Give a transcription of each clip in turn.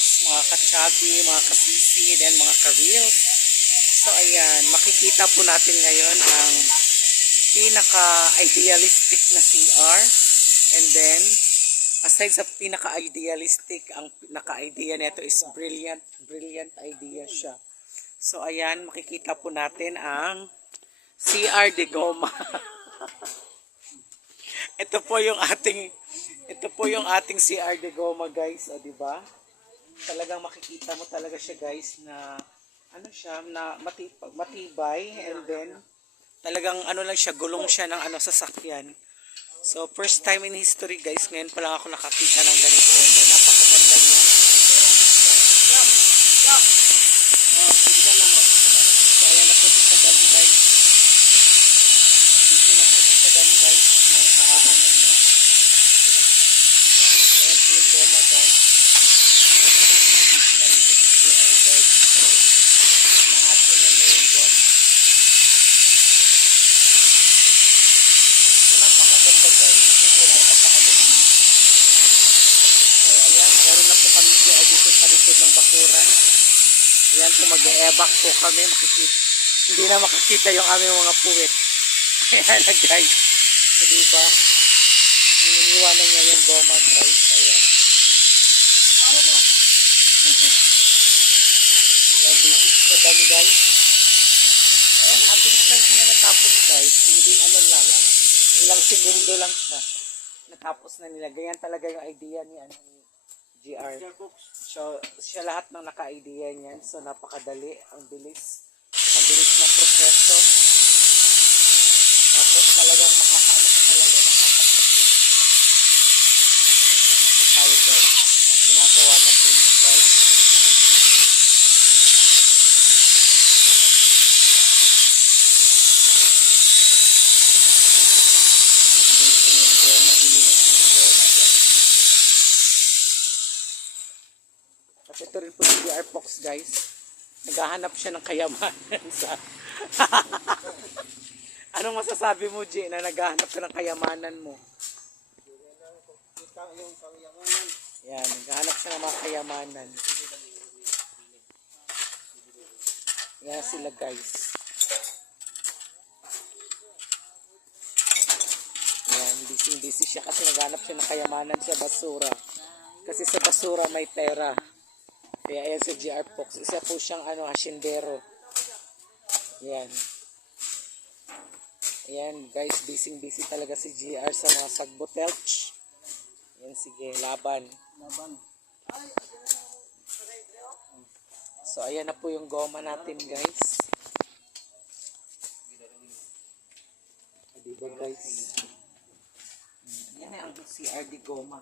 boss, mga ka-chubby, mga ka-busy, and mga ka-reels. So ayan, makikita po natin ngayon ang pinaka-idealistic na CR. And then, aside sa pinaka-idealistic, ang pinaka-idea nito is brilliant idea siya. So ayan, makikita po natin ang CR de Goma. Ito po yung ating CR de Goma, guys, o di ba? Talagang makikita mo talaga siya, guys, na ano siya, na matibay, and then talagang ano lang siya, gulong siya ng sasakyan. So first time in history, guys, ngayon pa lang ako nakakita ng ganito. And then napakaganda niya. So ayan na po sa dami, guys. Dito na po sa dami, guys, ng paanan niya. Ayan po yung Goma, guys. Dito na nito sa GR, guys. Nahati na niya yung Goma. So napakaganda, guys. Ito lang kapakalutin. So ayan, meron na po kami dito sa likod ng bakuran. Ayan, kung mag-e-evac po kami, hindi na makikita yung aming mga puwit. Ayan na, guys. So, diba? Iniiwanan niya yung Goma, guys. Ayan. Ayan, this is the dam, guys. Ayan, ang bilis lang siya natapos, guys. Hindi lang. Ilang segundo lang siya. Natapos na nila. Ganyan talaga yung idea ni GR. So, siya lahat ng naka-idea niyan. So, napakadali. Ang bilis. Ang bilis ng proseso. Tapos, talagang makakaano ka talaga. Makakapit. Ito tayo, guys. Ginagawa natin yun, guys. At ito rin po si GR Fox, guys. Naghahanap siya ng kayamanan sa... Anong masasabi mo, G, na naghahanap ka ng kayamanan mo? Yan, naghahanap siya ng mga kayamanan. Yan sila, guys. Yan, busy siya kasi naghahanap siya ng kayamanan sa basura. Kasi sa basura may pera. Kaya ayan si GR Fox. Isa po siyang hasyendero. Yan. Ayan, guys, busy talaga si GR sa mga sagbotelch. Yan, sige, laban. So ayan na po yung Goma natin, guys. Diba, guys? Yan na ang CR de Goma.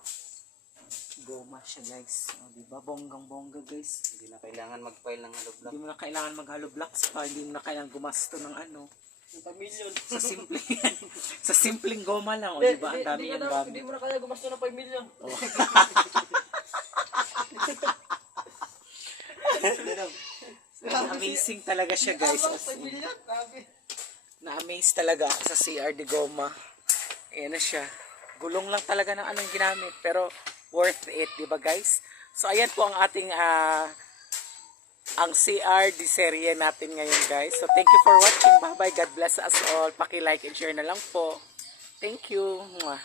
Goma siya, guys. O, diba? Bonggang-bongga, guys. Hindi na kailangan mag-file ng halo block. Hindi mo na kailangan mag-halo blocks pa. Hindi mo na kailangan gumasto ng $5 million. Sa simpleng Goma lang. O, diba? Ang dami yan gamit. Hindi mo na kaya gumasto ng $5 million. Oh. Amazing talaga siya, guys. Na-amaze talaga ako sa CR de Goma. Ayan na siya. Gulong lang talaga ng anong ginamit. Pero worth it, diba, guys? So, ayan po ang ating ang CR de serye natin ngayon, guys. So, thank you for watching. Bye-bye. God bless us all. Paki-like and share na lang po. Thank you. Mwah.